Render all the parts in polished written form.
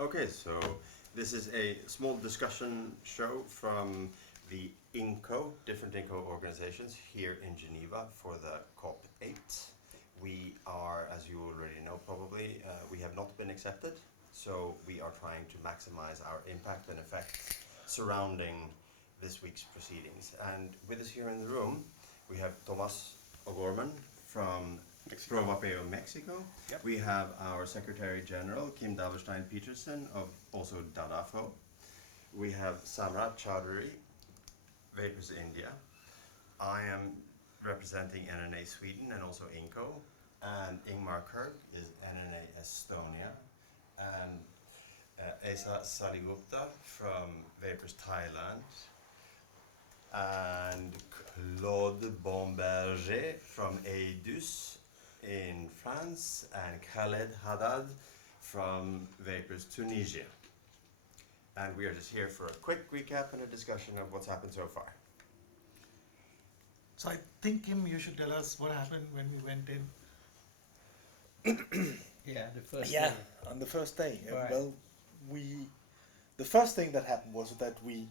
Okay, so this is a small discussion show from the INNCO, different INNCO organizations here in Geneva for the COP8. We are, as you already know probably, we have not been accepted, so we are trying to maximize our impact and effect surrounding this week's proceedings. And with us here in the room, we have Thomas O'Gorman from Provapeo, Mexico. Yep. We have our Secretary General, Kim Daverstein Peterson, of also DADAFO. We have Samrat Chowdhury, Vapors India. I am representing NNA Sweden and also INNCO. And Ingmar Kirk is NNA Estonia. And Esa Saligupta from Vapors Thailand. And Claude Bomberger from EIDUS in France, and Khaled Haddad from Vapors Tunisia. And we are just here for a quick recap and a discussion of what's happened so far. So I think, Kim, you should tell us what happened when we went in. Yeah, the first Yeah, day. on the first day. Right. Well, the first thing that happened was that we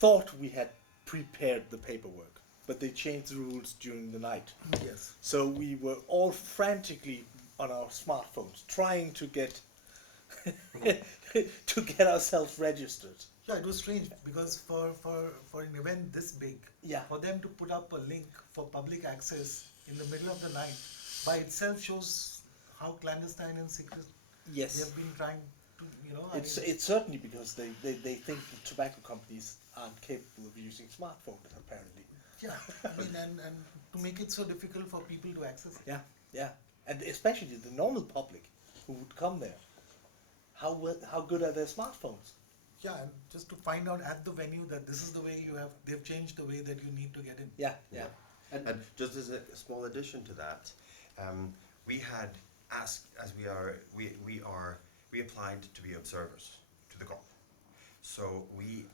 thought we had prepared the paperwork, but they changed the rules during the night. Yes. So we were all frantically on our smartphones trying to get to get ourselves registered. Yeah, it was strange because for an event this big, Yeah. for them to put up a link for public access in the middle of the night by itself shows how clandestine and secret Yes. they have been trying to, It's certainly because they think the tobacco companies aren't capable of using smartphones, apparently. yeah, I mean, and to make it so difficult for people to access it. Yeah, yeah. And especially the normal public who would come there. How good are their smartphones? Yeah, and just to find out at the venue that this is the way they've changed the way that you need to get in. Yeah, yeah. And just as a small addition to that, we had asked, as we applied to be observers to the COP. So we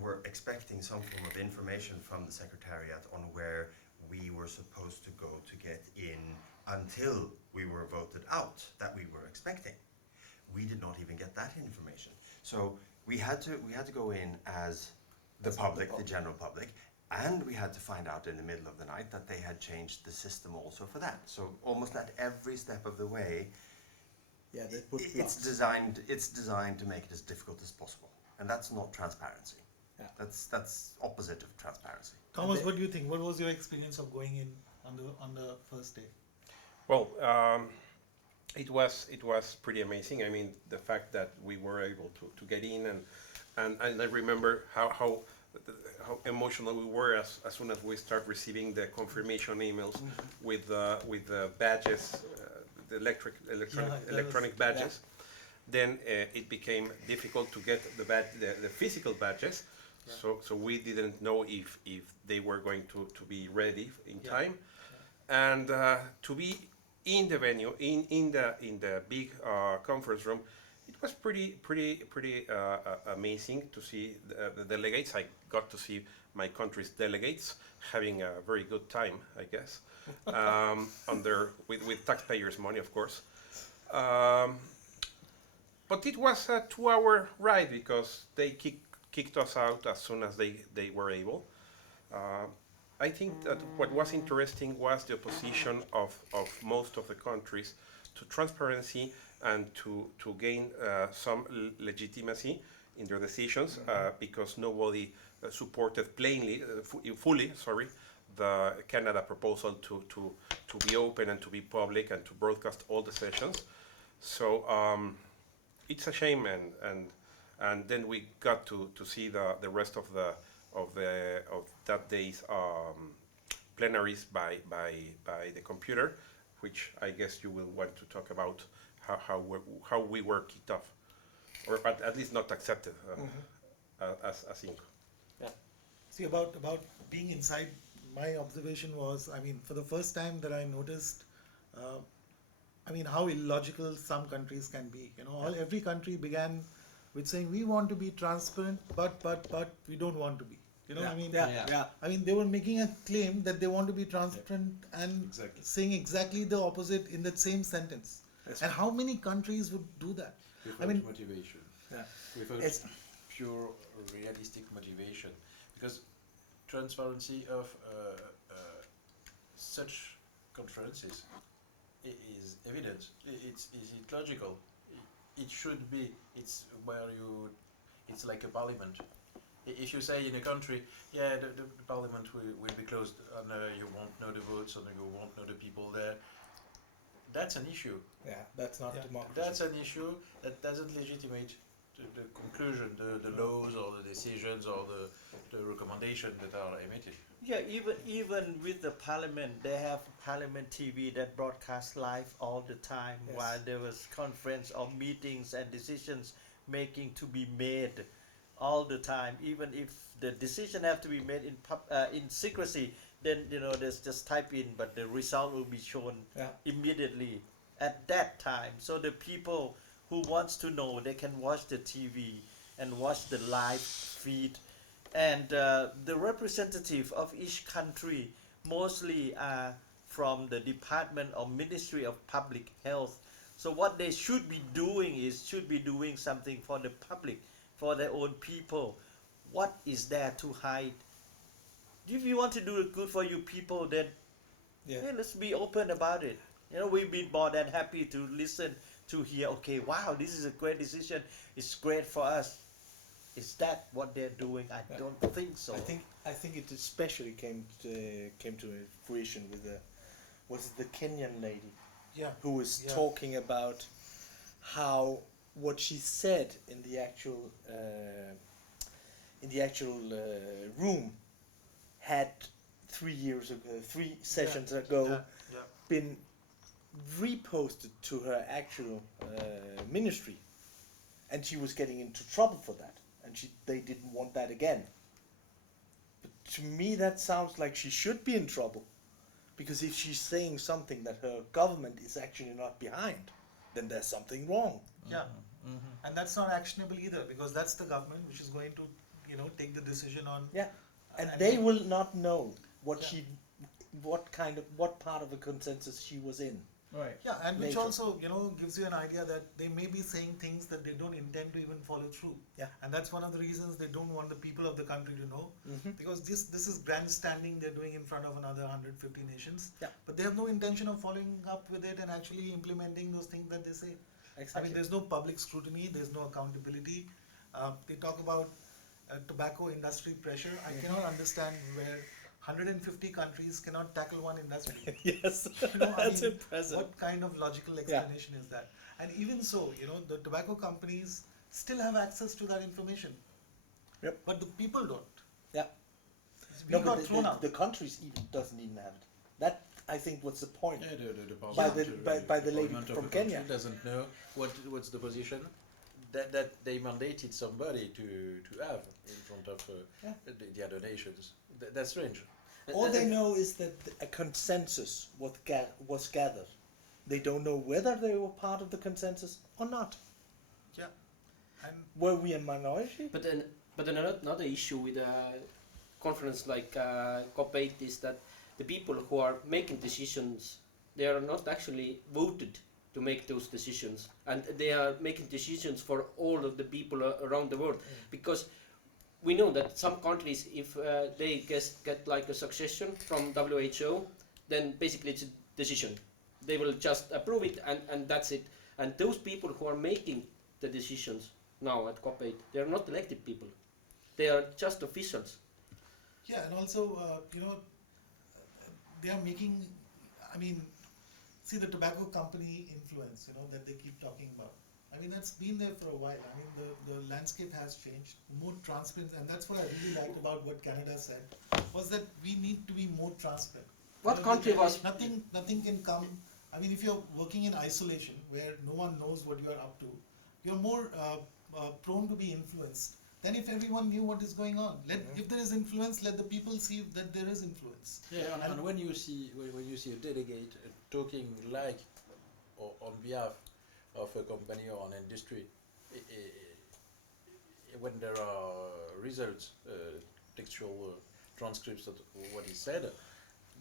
were expecting some form of information from the Secretariat on where we were supposed to go to get in until we were voted out, that we were expecting. We did not even get that information. So we had to go in as the public, the general public, and we had to find out in the middle of the night that they had changed the system also for that. So almost at every step of the way, Yeah, they put it's designed to make it as difficult as possible, and that's not transparency. Yeah. That's opposite of transparency. Thomas, what do you think? What was your experience of going in on the first day? Well, it was pretty amazing. I mean, the fact that we were able to get in, and I remember how emotional we were as soon as we start receiving the confirmation emails with the badges, the electronic badges. Then it became difficult to get the physical badges. Yeah. So we didn't know if they were going to be ready in time, and to be in the venue, in the big conference room, it was pretty amazing to see the delegates. I got to see my country's delegates having a very good time, I guess, with taxpayers' money, of course. But it was a 2-hour ride because they kicked us out as soon as they were able. I think that what was interesting was the opposition of most of the countries to transparency and to gain some legitimacy in their decisions, because nobody supported fully the Canada proposal to be open and to be public and to broadcast all the sessions. So it's a shame, and then we got to see the rest of that day's plenaries by the computer, which I guess you will want to talk about how we were kicked off, or at least not accepted as INNCO. Yeah. See, about being inside, my observation was, I mean, for the first time that I noticed, how illogical some countries can be. Every country began with saying we want to be transparent, but we don't want to be. They were making a claim that they want to be transparent and saying exactly the opposite in that same sentence. And how many countries would do that? without I mean- motivation, Yeah. without It's- pure realistic motivation, because transparency of such conferences is evident. Is it logical? It should be. It's where you. It's like a parliament. If you say in a country, yeah, the parliament will be closed and you won't know the votes and you won't know the people there, that's an issue. Yeah, that's not Yeah. democracy. That's an issue that doesn't legitimate the conclusion, the laws or the decisions or the recommendation that are emitted. Yeah, even with the parliament, they have parliament TV that broadcasts live all the time Yes. while there was conference or meetings and decisions making to be made all the time. Even if the decision have to be made in secrecy, then there's just type in, but the result will be shown Yeah. immediately at that time. So the people who wants to know, they can watch the TV and watch the live feed, and the representative of each country mostly are from the Department or Ministry of Public Health. So what they should be doing something for the public, for their own people. What is there to hide? If you want to do good for you people, then Yeah. hey, let's be open about it. We've been more than happy to listen, to hear, okay, wow, this is a great decision. It's great for us. Is that what they're doing? I Yeah. don't think so. I think it especially came to fruition with was it the Kenyan lady Yeah. who was Yeah. talking about how what she said in the actual room had 3 years ago, 3 sessions ago, Yeah. Yeah. been reposted to her actual ministry, and she was getting into trouble for that, and they didn't want that again. But to me, that sounds like she should be in trouble, because if she's saying something that her government is actually not behind, then there's something wrong. Yeah. And that's not actionable either, because that's the government which is going to, take the decision on. Yeah, and And they then- will not know what Yeah. what part of the consensus she was in. Right. Yeah, and which Later. also, gives you an idea that they may be saying things that they don't intend to even follow through. Yeah. And that's one of the reasons they don't want the people of the country to know, Mhm. because this is grandstanding they're doing in front of another 150 nations. Yeah. But they have no intention of following up with it and actually implementing those things that they say. I Exactly. mean, there's no public scrutiny, there's no accountability. They talk about tobacco industry pressure. I cannot understand where 150 countries cannot tackle one industry. Yes, I that's mean, impressive. what kind of logical explanation is that? And even so, the tobacco companies still have access to that information. Yep. But the people don't. Yeah. We No, got but thrown out. the countries even doesn't even have it. That I think was the point. Yeah, the By the- parliament, by the lady parliament of from a country Kenya. doesn't know what's the position that they mandated somebody to have in front of Yeah. the other nations. That's strange. All they know is that a consensus was gathered. They don't know whether they were part of the consensus or not. Yeah. And Were we a minority? But then another issue with a conference like COP8 is that the people who are making decisions, they are not actually voted to make those decisions, and they are making decisions for all of the people around the world, because we know that some countries, if they get like a succession from WHO, then basically it's a decision. They will just approve it, and that's it. And those people who are making the decisions now at COP8, they are not elected people. They are just officials. yeah, and also, they are making, see the tobacco company influence, that they keep talking about. I mean, that's been there for a while. I mean, the landscape has changed, more transparent, and that's what I really liked about what Canada said, was that we need to be more transparent. What country was- Nothing can come, I mean, if you're working in isolation, where no one knows what you are up to, you're more prone to be influenced than if everyone knew what is going on. If there is influence, let the people see that there is influence. Yeah, and when you see a delegate talking like or on behalf of a company or an industry, when there are results, textual transcripts of what is said,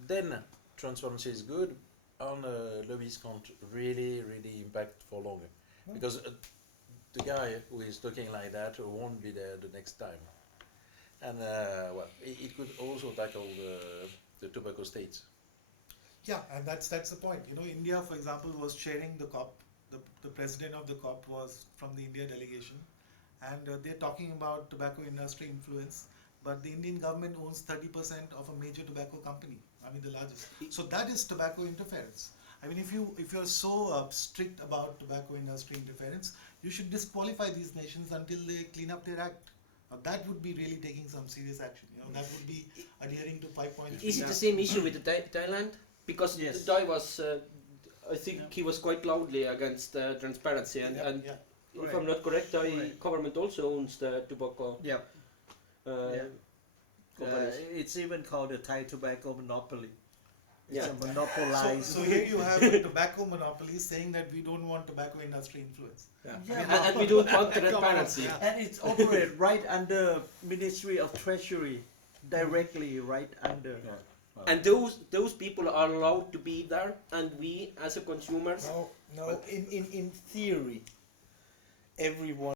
then transparency is good, and lobbies can't really impact for long, because the guy who is talking like that won't be there the next time. And well, it could also tackle the tobacco states. Yeah, and that's the point. You know, India, for example, was chairing the COP. The president of the COP was from the India delegation, and they're talking about tobacco industry influence. But the Indian government owns 30% of a major tobacco company. I mean, the largest. So that is tobacco interference. I mean, if you're so strict about tobacco industry interference, you should disqualify these nations until they clean up their act. That would be really taking some serious action. You know, that would be adhering to 5.3. Is it the same issue with Thailand? Because Yes. Thai was, I think he was quite loudly against transparency, and, Yeah, and yeah. if I'm not correct, Thai Right. government also owns the tobacco Yeah. companies. It's even called a Thai tobacco monopoly. It's Yeah. a monopolized. So here you have a tobacco monopoly saying that we don't want tobacco industry influence. And we don't want transparency. Yeah. And it's operated right under Ministry of Treasury, directly right under. And those people are allowed to be there, and we as a consumers. No, in theory, everyone